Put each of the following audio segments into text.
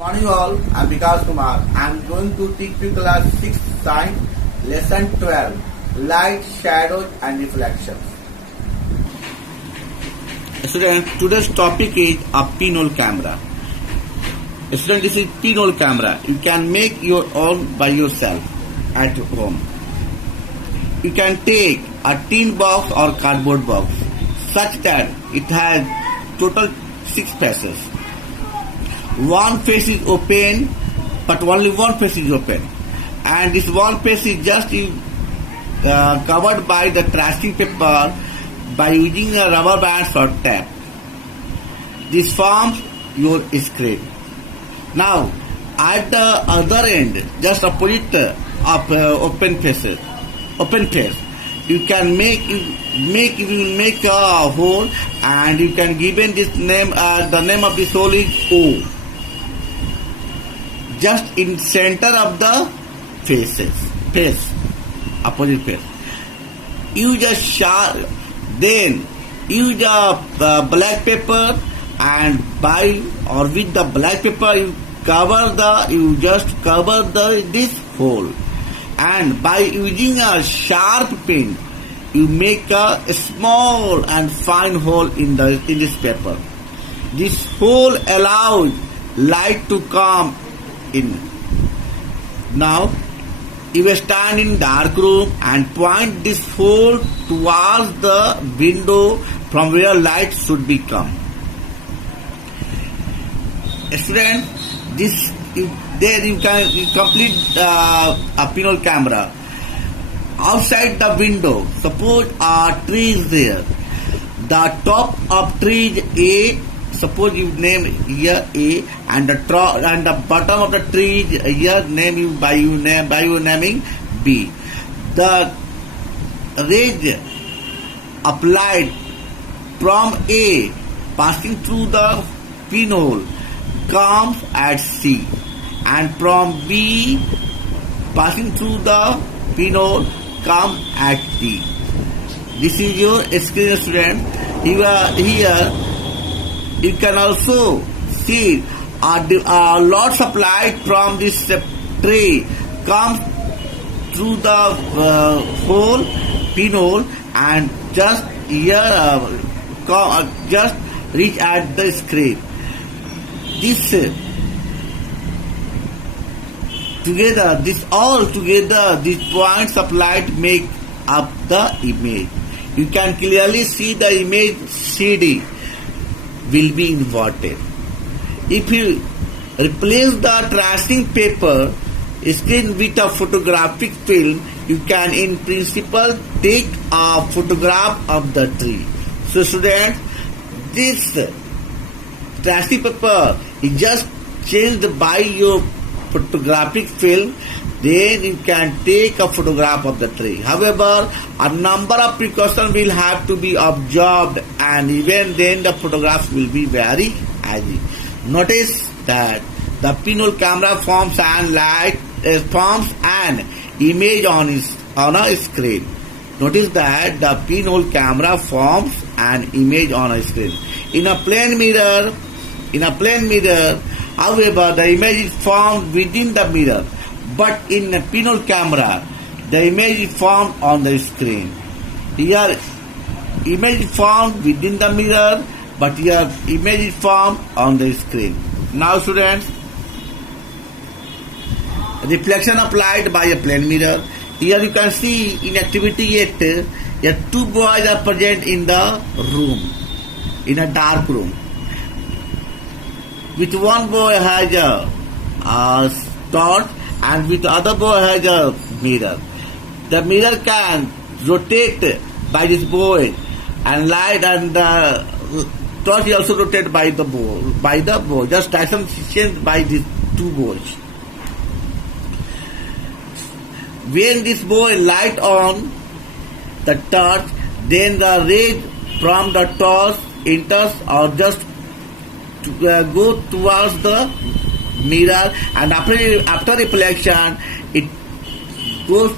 Morning all, I'm Vikas Kumar. I'm going to teach you class 6 science lesson 12 light, shadows and reflections. Student, today's topic is a pinhole camera. Student, this is pinhole camera. You can make your own by yourself at home. You can take a tin box or cardboard box such that it has total 6 faces. One face is open, but only one face is open, and this one face is just covered by the tracing paper by using a rubber band or tape. This forms your screen. Now, at the other end, just opposite of open face, you can make a hole, and you can given this name. The name of this hole is O. Just in center of the opposite face. Use a then use a black paper, and with the black paper you just cover this hole, and by using a sharp pin you make a small and fine hole in this paper. This hole allows light to come in. Now, you will stand in dark room and point this hole towards the window from where light should be come. Student, there you can complete a pinhole camera. Outside the window, suppose a tree is there. The top of tree is A. Suppose you name here A, and the bottom of the tree here name by naming B. The rays applied from A passing through the pinhole comes at C, and from B passing through the pinhole comes at D. This is your screen, student. Here you can also see lots of light from this tray comes through the pinhole, and just here just reach at the screen. These points of light make up the image. You can clearly see the image CD will be inverted. If you replace the tracing paper screen with a photographic film, you can in principle take a photograph of the tree. So students, this tracing paper is just changed by your photographic film, then you can take a photograph of the tree. However, a number of precautions will have to be observed, and even then the photographs will be very hazy. Notice that the pinhole camera forms an image on a screen. Notice that the pinhole camera forms an image on a screen. In a plane mirror, however, the image is formed within the mirror. But in a pinhole camera, the image is formed on the screen. Here, image is formed within the mirror, but here image is formed on the screen. Now, students, reflection applied by a plane mirror. Here you can see in activity 8, here 2 boys are present in the room, in a dark room. With one boy has a torch, and with the other boy has a mirror. The mirror can rotate by this boy, and light and the torch is also rotated by the boy. Just direction changed by these 2 boys. When this boy light on the torch, then the ray from the torch enters or just go towards the mirror, and after reflection it goes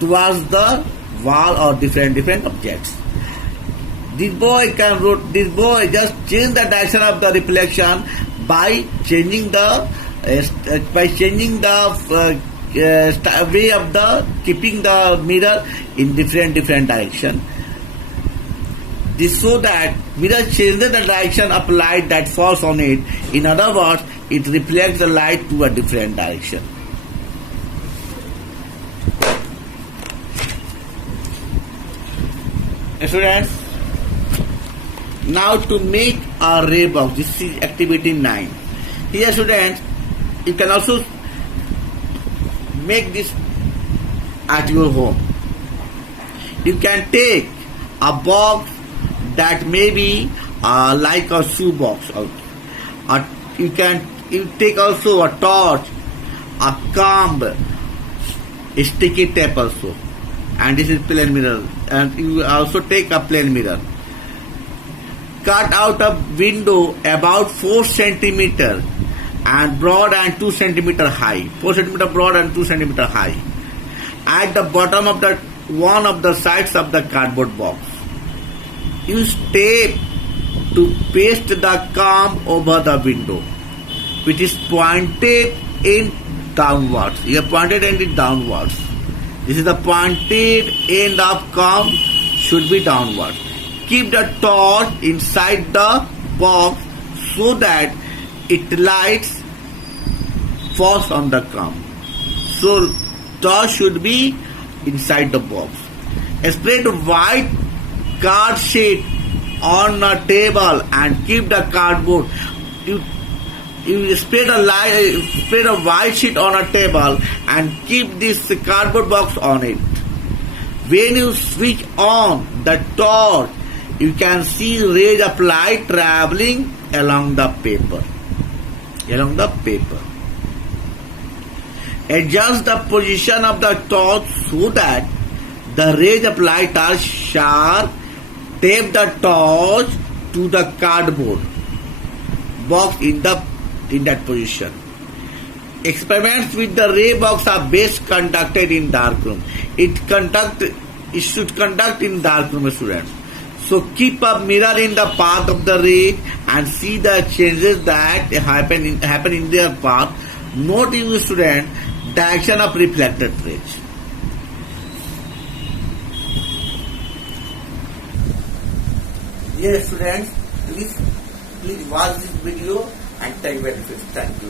towards the wall or different objects. This boy just change the direction of the reflection by changing the by changing the way of the keeping the mirror in different direction. This so that mirror changes the direction of light that falls on it. In other words, it reflects the light to a different direction. Students, now to make a ray box, this is activity 9. Here students, you can also make this at your home. You can take a box that may be like a shoe box. You take also a torch, a comb, a sticky tape also, and this is plain mirror. And you also take a plain mirror. Cut out a window about 4 centimeter and broad and 2 centimeter high. 4 centimeter broad and 2 centimeter high. At the bottom of the one of the sides of the cardboard box. Use tape to paste the comb over the window, which is pointed in downwards. You have pointed end it downwards. This is the pointed end of comb should be downward. Keep the torch inside the box so that it lights falls on the comb. So torch should be inside the box. Spread white card sheet on a table and keep the cardboard. You spread a white sheet on a table and keep this cardboard box on it. When you switch on the torch, you can see rays of light traveling along the paper. Adjust the position of the torch so that the rays of light are sharp. Tape the torch to the cardboard box in that position. Experiments with the ray box are best conducted in darkroom. It should conduct in darkroom, students. So keep a mirror in the path of the ray and see the changes that happen in their path. Note, you student, direction of reflected rays. Yes, students, please watch this video and take benefits. Thank you.